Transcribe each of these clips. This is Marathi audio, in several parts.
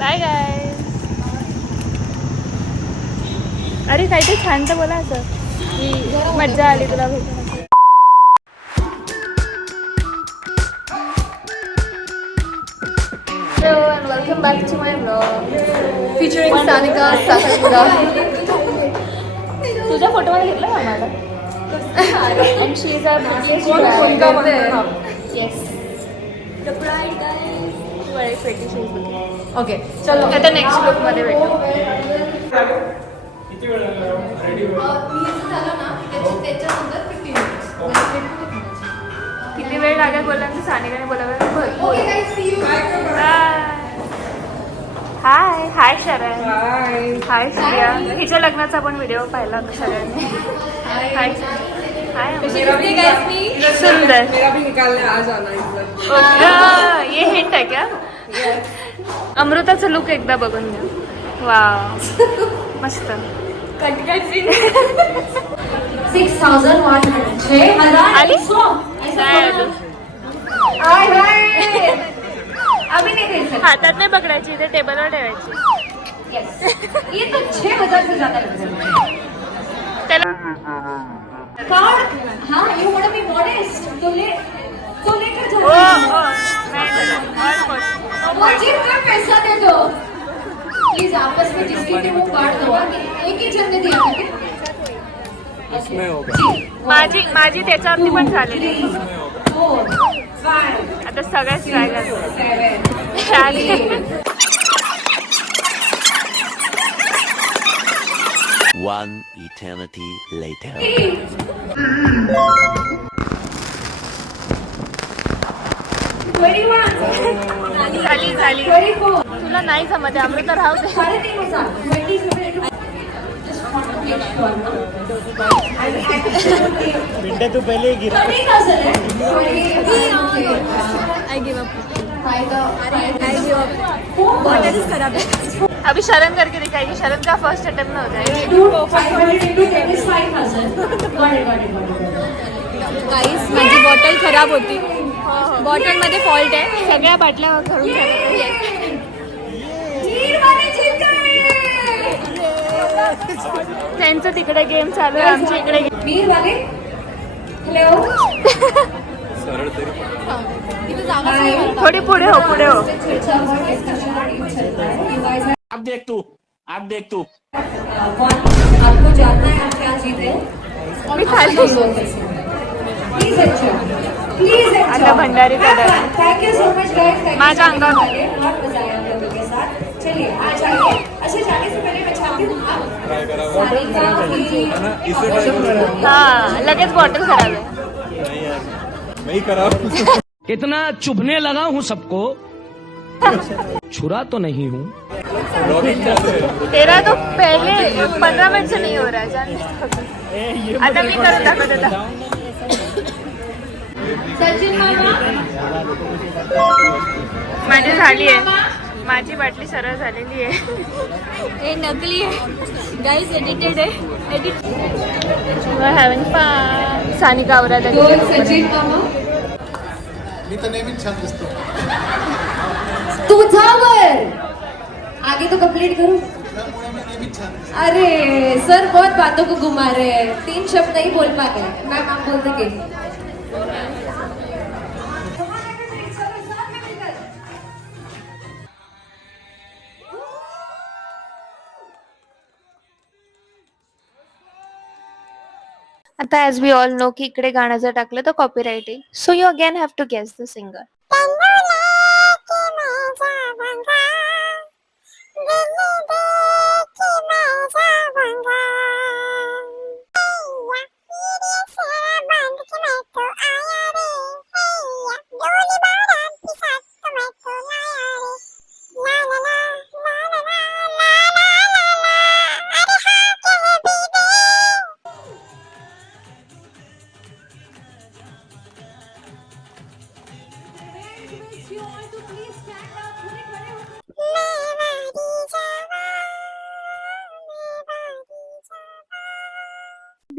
Bye guy. अरे काहीतरी छान तर बोला असं की मज्जा आली तुला भेटून. Hello and welcome back to my vlog featuring Sanika Sakura. तुझ्या फोटोमध्ये घेतलं का मला? And she is our prettiest bride. Yes. The bride guys. बड़ी pretty she is looking. Okay. चलो. आता next look मध्ये भेटू. किती वेळ रेडी हो? मी झालं ना त्याच्यानंतर 15 minutes. किती वेळ लागेल बोलायला सानिकाने बोलावं भरपूर. हाय हाय शरण. हाय श्रिया. हिच्या लग्नाचा पण व्हिडिओ पाहिला शरणने. हाय सुंदर. ये हिंट आहे क्या? अमृताचं लुक एकदा बघून घ्या. वा मस्त. 6,100 आली. अभी नहीं हातात नाही पकडायची, इथे टेबलवर ठेवायची. ये तो 6,000 से ज्यादा लग रहा है. त्याला हाँ you want to be modest तो लेकर जाओ. मुझे का पैसा दे दो प्लीज. आपस में जिसकी थी वो काट दो. एक ही जन ने दिया था. इसमें होगा माझी त्याच्यावरती पण झालेली. आता सगळ्याच राहिल्या. One eternity later. झाली. तुला नाही समज अमृता राहू दे. बेटा तू पहले गिरा. खराब है. अभी शरण करके दिखाएगी. शरण का फर्स्ट अटेम्प्ट न होता है. गाइस माझी बॉटल खराब होती. बॉटल मध्ये फॉल्ट आहे. सगळ्या बाटल्या घरून त्यांचं तिकडे गेम चालू आहे. आमच्या इकडे थोडी पुढे हो. अब देख तू. आपको जानना है आप क्या जीते. मी खाली आता Bhandari thank you so much guys. माझ्या अंगावर चलिए आ जाइए. अच्छा जाने से पहले मैं चाहती हूँ हाँ लगेच बॉटल खराब है. नहीं खराब. इतना चुभने लगा हूँ सबको. छुरा तो नहीं हूँ. तेरा तो पहले 15 मिनट से नहीं हो रहा है. जान आता मी करून दाखवत होता. सचिन मामा माझी झाली आहे. माझी बाटली सरळ झालेली आहे. हे नकली आहे गाईस. एडिटेड आहे. एडिट. Having fun. सानिका आवरायला सचिन मामा मी तर नेहमीच छान दिसतो. तुझावर आगे तो कंप्लीट करूं. अरे सर बहुत बातों को घुमा रहे हैं. 3 शब्द नहीं बोल पा रहे. मैम आप बोल सके. आता ॲज वी ऑल नो की इकडे गाणं जर टाकलं तर कॉपीराइट आहे. So you again have to guess the singer.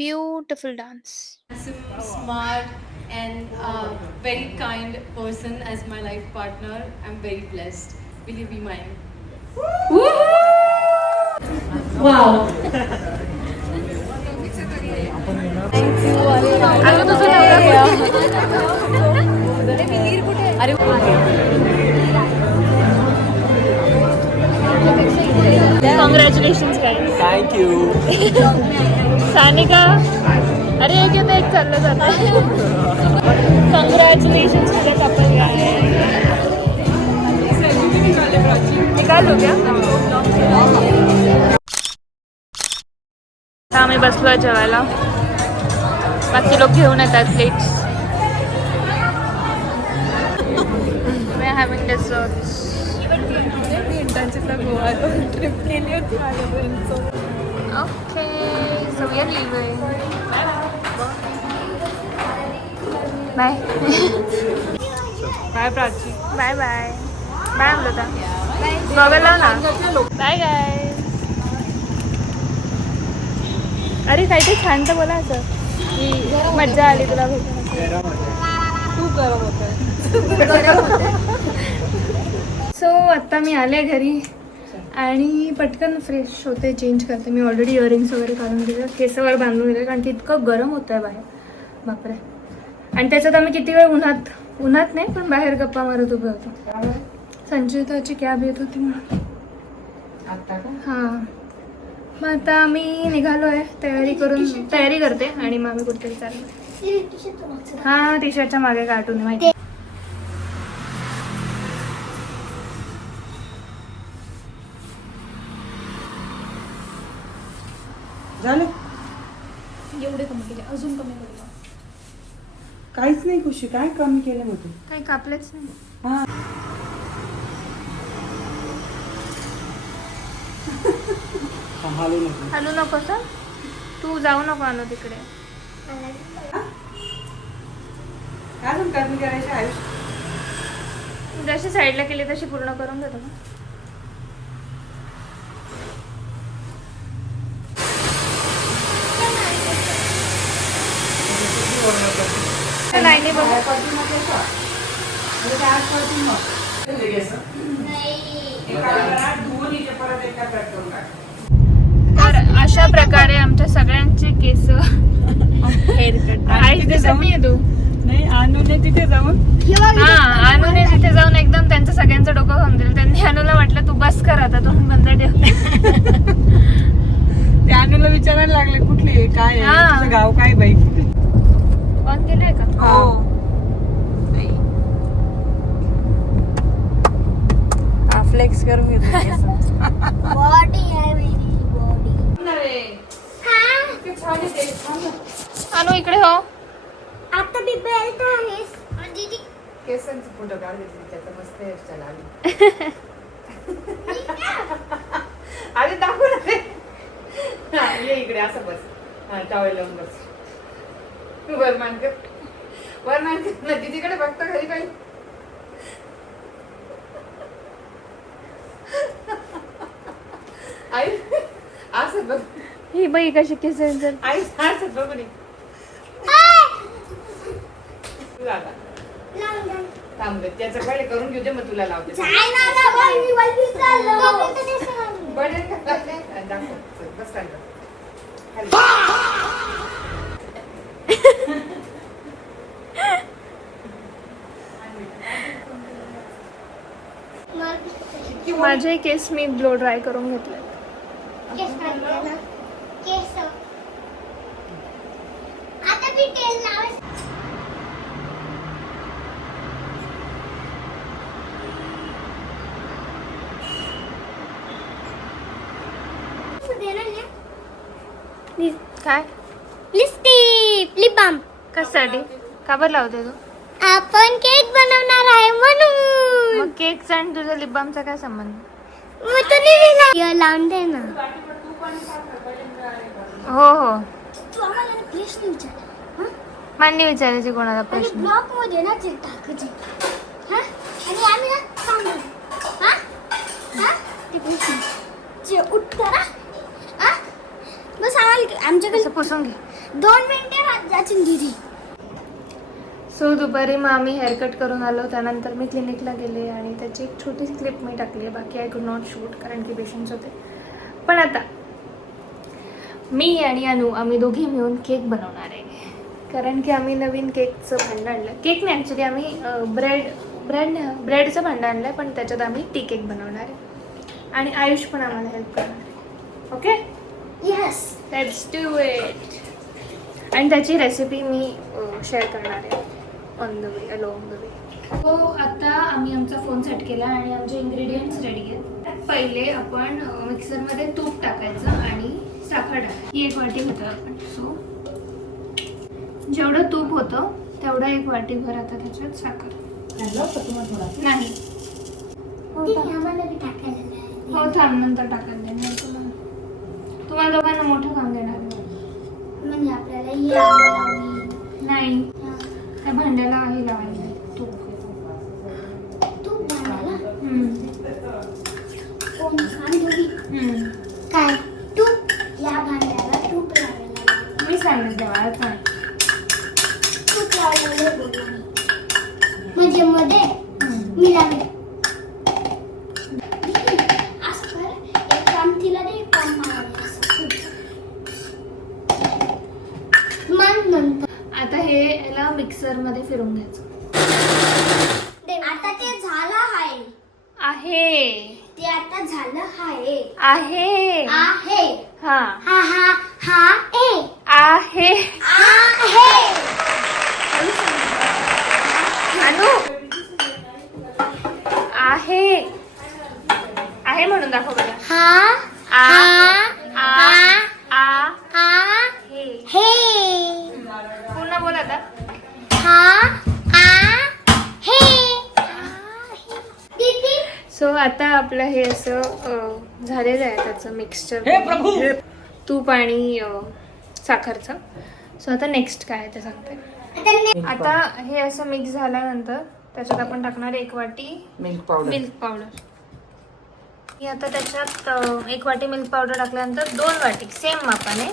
Beautiful dance. Smart and very kind person as my life partner. I'm very blessed. Will you be mine? Wow. अगं तुझं अरे कॉंग्रॅच्युलेशन गाईज. थँक्यू. सानिका अरे एक येतं एक चाललं जातं. कॉंग्रॅच्युलेशन तुझ्या कपल निकालो क्या. आम्ही बसलो जेवायला. बाकी लोक घेऊन येतात plates. We are having desserts. इंटर्नशिपला गोवा ट्रिप केली होती माझ्या फ्रेंड्ससोबत. Okay so we are leaving. Bye bye Prachi. Bye bye bye Amrita. Goggle लाव ना. Bye guy. अरे काहीतरी छान तर बोला असं की मज्जा आली तुला भेटून. खूप गरम होतं. सो आत्ता मी आले घरी आणि पटकन फ्रेश होते, चेंज करते. मी ऑलरेडी इयरिंग्स वगैरे काढून दिलं, केसावर बांधून दिलं कारण की इतकं गरम होतं आहे बाहेर. बापरे. आणि त्याच्यात आम्ही किती वेळ उन्हात नाही पण बाहेर गप्पा मारत उभे होतो. संचिताची कॅब येत होती म्हणून. हां मग आता आम्ही निघालो आहे. तयारी करते आणि मग आम्ही कुठेतरी चाललो. हां टी शर्टच्या मागे कार्टून माहिती. झालं एवढे कमी केले, अजून कमी केले. काहीच नाही खुशी. काय कमी केलं होतं? काही कापलेच नाही. हा हलू नको सर. तू जाऊ नको आणू तिकडे. अजून कमी करायचे आयुष्य. जशी साईडला केली तशी पूर्ण करून देतो का. नाही बघा. तर अशा प्रकारे आमच्या सगळ्यांचे केस हेअरकट. आईच दिसत नाही तू. नाही अनुने तिथे जाऊन हा अनुने तिथे जाऊन एकदम त्यांचं सगळ्यांचं डोकं खाऊन दिलं. त्यांनी अनुला वाटलं तू बस कर आता, तू बंद ठेव. ते अनुला विचारायला लागले कुठली आहे, काय आहे, हा. तुझं गाव काय बाई. ऑन केलंय का. हो फ्लेक्स करून घेतो. अनु इकडे हो. आता मी बेल्ट आहेस दीदी. केसांचे फोटो काढले त्याचा मस्त हेअरस्टाईल आली. अरे दाखव ना रे. हा, ये इकडे असं बस. हा टॉवेल लावून बस. तू वरमान कर दीदीकडे बघता घरी काही. आई असं बघ. ही बाई कशी केस जर. आई असं बघ नी. तू आता थांब त्याचं पहिले करून घेऊ दे मग तुला लावते. बडेल का दाखव. बस काय माझे केस मी ब्लो ड्राय करून घेतले. केस आता मी तेल लावस. काय लिपस्टिक लिप बाम. कशासाठी का बरं लावते तू. आपण केक बनवणार आहे म्हणून. मग केकचा आणि तुझा लिप बामचा काय संबंध. मग तू नाही लावून दे ना. हो हो तू आम्हाला प्रश्न विचार. मान्य विचारायची कोणाला आणि प्रश्न. ब्लॉक मध्ये ना ते टाकायचे. हा आणि आम्ही ना सांगू. हा हा ते प्रश्न जे उत्तर. हा बस आम्हाला आमच्याकडे कसं पुसून घे. 2 मिनिटे जातील दीदी. सो दुपारी मग आम्ही हेअरकट करून आलो. त्यानंतर मी क्लिनिकला गेले आणि त्याची एक छोटीशी क्लिप मी टाकली आहे. बाकी आय कुड नॉट शूट कारण की पेशंट्स होते. पण आता मी आणि अनु आम्ही दोघी मिळून केक बनवणार आहे. कारण की आम्ही नवीन केकचं भांडं आणलं. केक नाही ॲक्च्युली, आम्ही ब्रेडचं भांडं आणलं आहे, पण त्याच्यात आम्ही टी केक बनवणार आहे. आणि आयुष पण आम्हाला हेल्प करणार आहे. Okay, yes. Let's do it. आणि त्याची रेसिपी मी शेअर करणार आहे on the way, along the way. हो, आता आम्ही आमचा फोन सेट केला आणि आमचे इन्ग्रेडियंट्स रेडी आहेत. पहिले आपण मिक्सरमध्ये तूप टाकायचं आणि साखर टाकायची. ही 1 वाटी होतं आपण. सो जेवढं तूप होतं तेवढं 1 वाटीभर आता त्याच्यात साखर. नाही, ठीक आहे, आम्हाला बी टाकायला नाही. हो थांब, नंतर टाकायला देणार तुम्हाला. तुम्हाला दोघांना मोठं काम देणार नाही. म्हणजे आपल्याला हे लावणी. नाही, हा. त्या भांड्याला हे लावायचं आहे, तूप. तूप भांड्याला कोण आम्ही दोघी काय तूप या भांड्याला तूप लावायला लागलं. मी सांगितलं बाळा काय. तूप लावलेलं बोलला मी. म्हणजे मध्ये मी लावले. असं कर, एक काम तिला दे, एक काम मला दे. असं मन नंतर आता हे याला मिक्सरमध्ये फिरून घ्यायचं आता ते झालं आहे. आहे. ते आता झालं आहे. आहे. आहे. हा हा हा हा ए आहे. आहे. अनु आहे. आहे म्हणून दाखव बरं. हा आ हा आ आ हा हे. हे पुन्हा बोल आता. हा आ हे. दीदी सो आता आपलं हे असं झालेलं आहे त्याचं मिक्सचर, तूप आणि साखरचं. सो आता नेक्स्ट काय आहे ते सांगते. आता हे असं मिक्स झाल्यानंतर त्याच्यात आपण टाकणार 1 वाटी मिल्क पावडर. ही आता त्याच्यात 1 वाटी मिल्क पावडर टाकल्यानंतर 2 वाटी सेम मापाने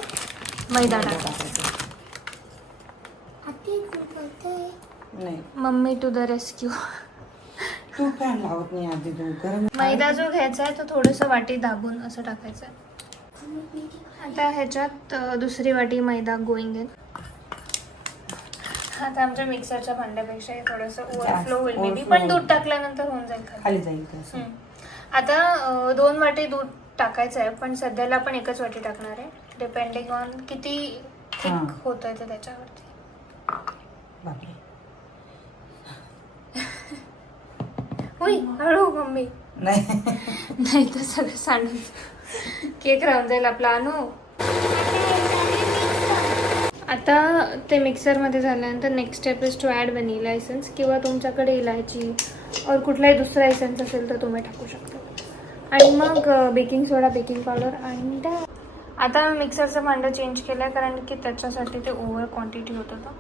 मैदा टाकायचा. Mummy to the rescue. तू फॅन लावत नाही आधी, तू गरम. मैदा जो घ्यायचा आहे तो थोडंसं वाटी दाबून असं टाकायचं आहे. आता ह्याच्यात 2री वाटी मैदा गोईंग इन. आता आमच्या मिक्सरच्या भांड्यापेक्षा हे थोडंसं ओव्हरफ्लो होईल मे बी, पण दूध टाकल्यानंतर होऊन जाईल खाली जाईल तसं. आता 2 वाटी दूध टाकायचं आहे, पण सध्याला आपण 1च वाटी टाकणार आहे, डिपेंडिंग ऑन किती थिक होत आहे ते त्याच्यावरती. बापरे. होई हळू मम्मी. नाही तर सगळं सांडून केक राहून जाईल आपला. अनु आता ते मिक्सरमध्ये झाल्यानंतर next step is to add vanilla essence, किंवा तुमच्याकडे इलायची और कुठलाही दुसरा एसेन्स असेल तर तुम्ही टाकू शकता. आणि मग बेकिंग सोडा, बेकिंग पावडर आणि आता मिक्सरचं भांडं चेंज केलं आहे कारण की त्याच्यासाठी ते ओव्हर क्वांटिटी होत होतं.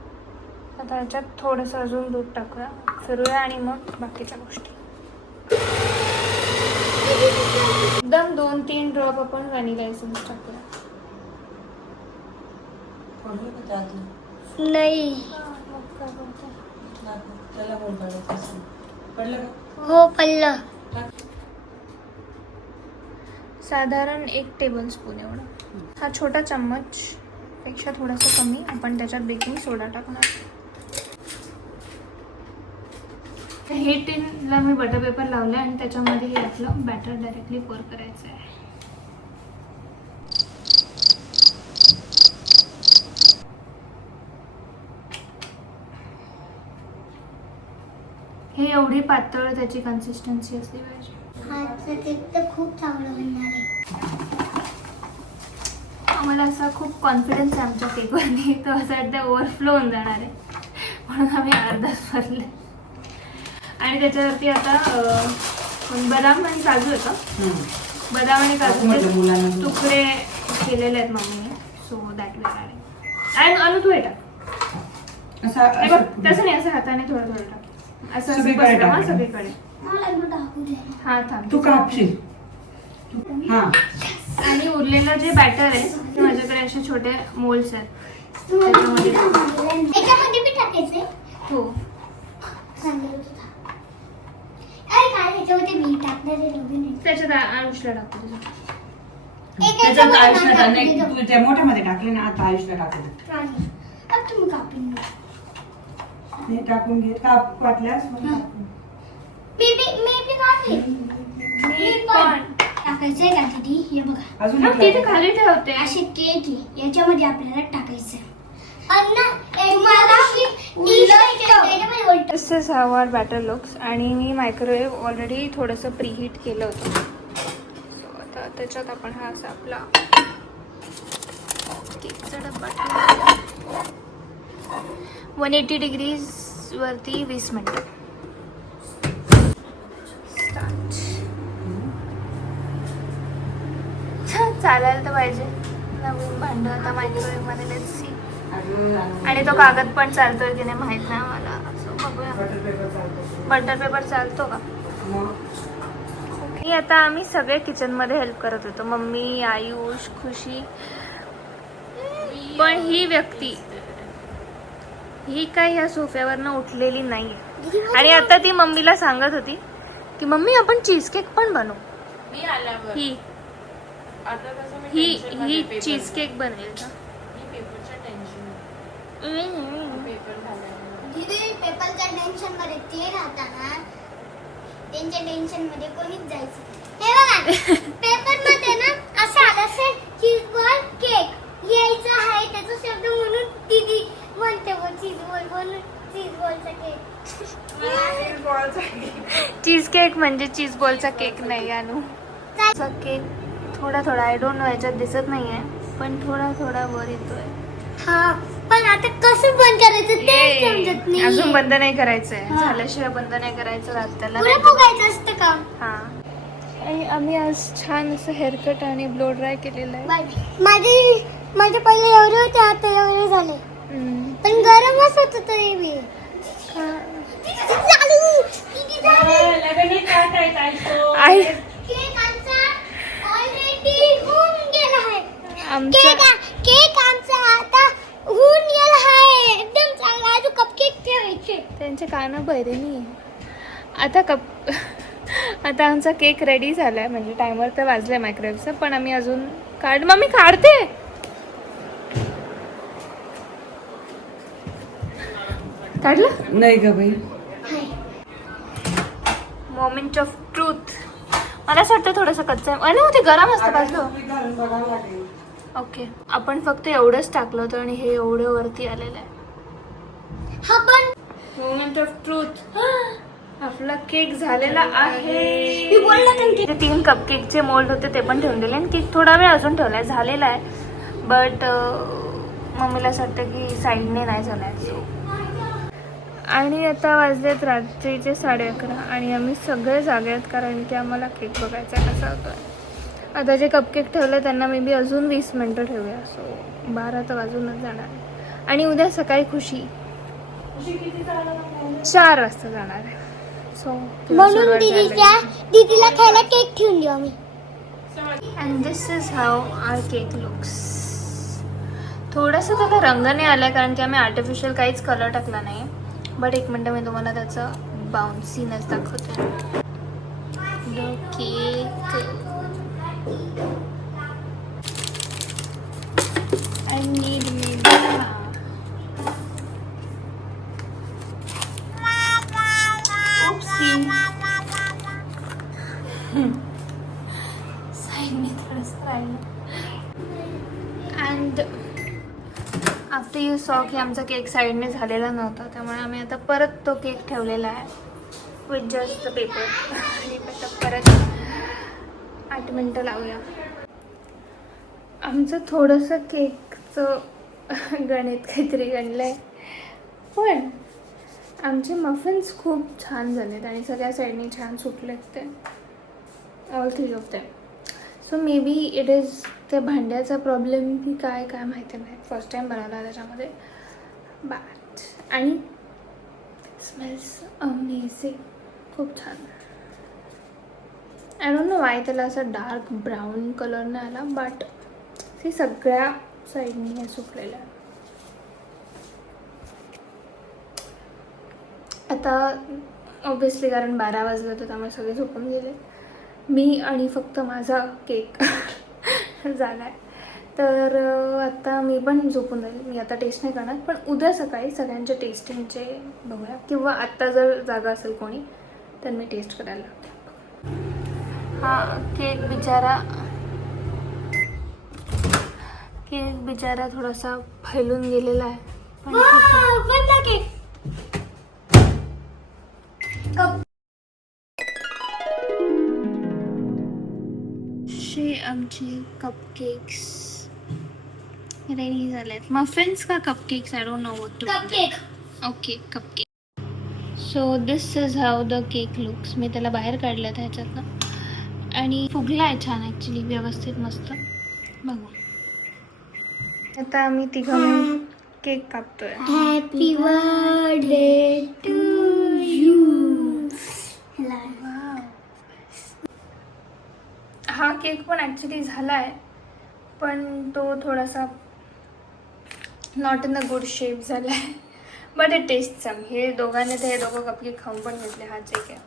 आता ह्याच्यात थोडंसं अजून दूध टाकूया, फिरूया आणि मग बाकीच्या गोष्टी. एकदम 2-3 ड्रॉप आपण व्हॅनिला एसेन्स टाकूया. नाही त्याला पडलं का? हो पडलं. साधारण 1 टेबलस्पून एवढं. हा छोटा चम्मच पेक्षा थोडासा कमी आपण त्याच्यात बेकिंग सोडा टाकणार. हे टिनला मी बटर पेपर लावलं आणि त्याच्यामध्ये हे आपलं बॅटर डायरेक्टली पोर करायचं आहे. हे एवढी पातळ त्याची कन्सिस्टन्सी असली पाहिजे. आजचं केक तर खूप चांगलं बनणार आहे. आम्हाला असा खूप कॉन्फिडन्स आहे आमच्या केकवरती, तो असं वाटतं ओव्हरफ्लो होऊन जाणार आहे, म्हणून आम्ही अर्धाच भरले. आणि त्याच्यावरती आता बदाम आणि काजू येतं. बदाम आणि काजूचे तुकडे केलेले आहेत मम्मीने. सो दॅट वे आहे. अनु तू हे टाक. तसं नाही, असं हाताने थोडं थोडं टाक. असं सगळीकडे. हा थांब, तू कापशील. हा. आणि उरलेलं जे बॅटर आहे ते माझ्याकडे असे छोटे मोल्ड्स आहेत, त्याच्यामध्ये याच्यामध्ये बी टाकायचंय. हो. अरे काय त्याच्यामध्ये मी टाकणार आहे, त्याच्यात आयुषला टाकतो. त्याच्यात आयुषला टाकले, तू त्या मोठ्यामध्ये टाकले ना, आता आयुषला टाकले. अब तुम्ही कापून घ्या. हे टाकून घे, काप वाटल्यास मग टाकून. मी कापले. मी पण टाकायचंय का दीदी? हे बघा अजून मग एक तिथे टाक. खाली ठेवते. असे केक आहे, याच्यामध्ये आपल्याला टाकायचंय. तुम्हाला त्याच्यामध्ये उलट this is how our batter looks. आणि मी मायक्रोवेव्ह ऑलरेडी थोडंसं प्रीहीट केलं होतं. सो आता त्याच्यात आपण हा असा आपला केकचा डब्बा ठेवूया 180 डिग्रीज वरती 20 मिनिटं. चालायला तर पाहिजे. नवीन भांडं आता मायक्रोवेव्ह मध्ये. Let's see. आणि तो कागद पण चालतोय की नाही माहित नाही मला. असं बघूया. बटर पेपर चालतो. बटर पेपर चालतो का? मग आता आम्ही सगळे किचन मध्ये हेल्प करत होतो. मम्मी, आयुष, खुशी. पण ही व्यक्ती ही काय ह्या सोफ्यावरनं उठलेली नाहीये. आणि आता ती मम्मीला सांगत होती की मम्मी आपण चीज केक पण बनवू. मी आल्यावर ही आता कसं मी ही tension मध्ये ही paper चीज केक बनेल का? मी पेपरच्या टेन्शन हम्म. पेपर झाल्यावर दीदी पेपरच्या टेन्शन मध्ये ते राहताना त्यांच्या टेन्शन मध्ये कोणीच जायचं. हे बघा पेपर मध्ये ना असं आलं असेल चीज बॉल केक यायचं आहे त्याचा शब्द म्हणून दीदी म्हणते चीज बॉल म्हणून चीज बॉलचा केक. चीज केक म्हणजे चीज बॉलचा केक नाही आणू. केक थोडा थोडा आय डोंट नो याच्यात दिसत नाहीये पण थोडा थोडा वर येतोय. हा पण आता कसं बंद करायचं ते समजत नाही. अजून बंद नाही करायचंय. झाल्याशिवाय बंद नाही करायचं रात त्याला. पुढे बघायचं असतं का? हा. आणि आम्ही आज छान असं हेअरकट आणि ब्लो ड्राय केलेलं आहे. माझे पहिले एवढे होते आता एवढे झाले. पण गरमच होत तरी मी आई केक आमचा ऑलरेडी होऊन गेला आहे. आमचा केक आमचा आता होऊन गेला आहे एकदम चांगला. अजून कपकेक ठेवायचे. त्यांचे कानं बहिरे नाही. आता आमचा केक रेडी झालाय. म्हणजे टायमर तर वाजलाय मायक्रोवेव्हचं पण आम्ही अजून मम्मी काढते. काढलं नाही ग बाई. Moment of truth. मला असं वाटतं थोडंसं कच्चं आहे. अरे ते गरम असतं बाजू. ओके आपण फक्त एवढंच टाकलं होतं आणि हे एवढं वरती आलेलं आहे. हा पण मोमेंट ऑफ ट्रूथ. आपला केक झालेला आहे. मी बोलला का ते 3 कपकेकचे मोल्ड होते ते पण ठेवून दिले आणि केक थोडा वेळ अजून ठेवलाय. झालेला आहे बट मम्मीला असं वाटतं की साईडने नाही झालाय. सो आणि आता वाजलेत रात्रीचे 11:30 आणि आम्ही सगळे जागे आहेत कारण की आम्हाला केक बघायचा कसा होतोय. आता जे कपकेक ठेवलं त्यांना मे बी अजून 20 मिनटं ठेवूया. सो 12 तर वाजूनच जाणार. आणि उद्या सकाळी खुशी 4 वाजता जाणार आहे. सो म्हणून दीदीला खायला केक ठेवून देऊ आम्ही. And this is how are cake looks. थोडंसं त्याला रंग नाही आला कारण की आम्ही आर्टिफिशियल काहीच कलर टाकला नाही. बट एक मिनटं मी तुम्हाला त्याचं बाउन्सीनेस दाखवते. द केक आय नीड साईडने थोडंसं राहिलं. अँड आफ्टर यू सॉ की आमचा केक साईडने झालेला नव्हता त्यामुळे आम्ही आता परत तो केक ठेवलेला आहे विथ जस्ट द पेपर. आणि आता परत 8 मिनटं लावूया. आमचं थोडंसं केकचं गणित काहीतरी गणलं आहे पण आमचे मफिन्स खूप छान झालेत आणि सगळ्या साईडने छान सुटलेत ते all 3 of them. So may be it is त्या भांड्याचा प्रॉब्लेम की काय माहिती नाही. फर्स्ट टाईम बनवला त्याच्यामध्ये बॅट. आणि स्मेल्स अमेझिंग. खूप छान. आय डोंट नो वाय त्याला असं डार्क ब्राऊन कलर नाही आला बट हे सगळ्या साईडनी हे सुकलेलं आहे. आता ऑब्विसली कारण 12 वाजलं होतं त्यामुळे सगळे झोपून गेले. मी आणि फक्त माझा केक झाला आहे. तर आता मी पण झोपून जाईल. मी आता टेस्ट नाही करणार, पण उद्या सकाळी सगळ्यांचे टेस्टिंगचे बघूया, किंवा आत्ता जर जागा असेल कोणी तर मी टेस्ट करायला लागते. हा केक बिचारा थोडासा फैलून गेलेला आहे, पण ठीक आहे. आमचे कपकेक्स रेडी झाले आहेत. मफिन्स का cupcakes, I don't know what to cupcake. Okay cupcake. So this is how the cake looks. मी त्याला बाहेर काढलं आहे ह्याच्यातनं आणि फुगला आहे छान ॲक्च्युली, व्यवस्थित मस्त. बघू आता आम्ही तिघं मिळून केक कापतोय. Happy birthday to you. हा केक पण ॲक्च्युली झाला आहे, पण तो थोडासा not in the good shape झाला आहे, बट इट टेस्ट सम. हे दोघांनी तर हे दोघं कपकेक खाऊन पण घेतले. हा चेक आहे.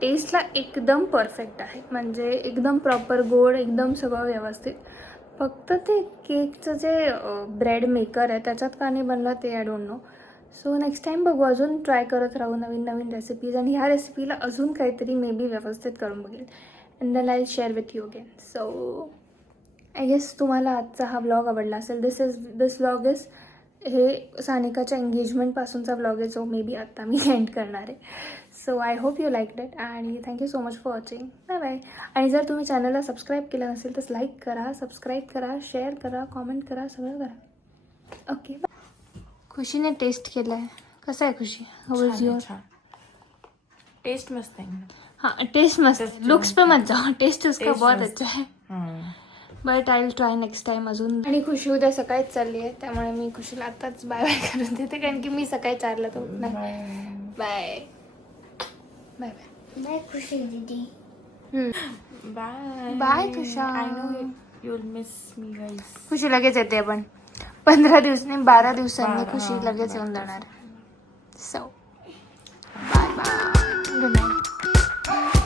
टेस्टला एकदम परफेक्ट आहे, म्हणजे एकदम प्रॉपर गोड, एकदम सगळं व्यवस्थित. फक्त ते केकचं जे ब्रेड मेकर आहे त्याच्यात का नाही बनला ते I don't no. So next time बघू, अजून ट्राय करत राहू नवीन नवीन रेसिपीज, आणि ह्या रेसिपीला अजून काहीतरी मे बी व्यवस्थित करून बघेल. And then I share with you again. So I guess तुम्हाला आजचा हा व्लॉग आवडला असेल. दिस व्लॉग इज, हे सानिकाच्या एंगेजमेंटपासूनचा व्लॉग आहे जो मे बी आत्ता मी एंड करणार आहे. So I hope you like it आणि thank you so much for watching. Bye bye. आणि जर तुम्ही चॅनलला सबस्क्राईब केलं नसेल तर लाईक करा, सबस्क्राईब करा, शेअर करा, कॉमेंट करा, सगळं करा. ओके. खुशीने टेस्ट केला आहे. कसं आहे Khushi? How is your? Taste मस्त आहे. हाँ टेस्ट मस्त. लुक्स पे मत जाओ, टेस्ट उसका बहुत अच्छा है. But I will try next time अजून. आणि खुशी उद्या सकाळीच चालली आहे, त्यामुळे मी खुशीला आताच बाय बाय करून देते, कारण की मी सकाळी 4ला तर उठणार. Bye bye bye bye Khushi दीदी. Bye bye Tusha. I know you will miss me guys. Khushi लगेच येते, पण 15 दिवसांनी 12 दिवसांनी खुशी लगेच येऊन जाणार. So bye bye, good night.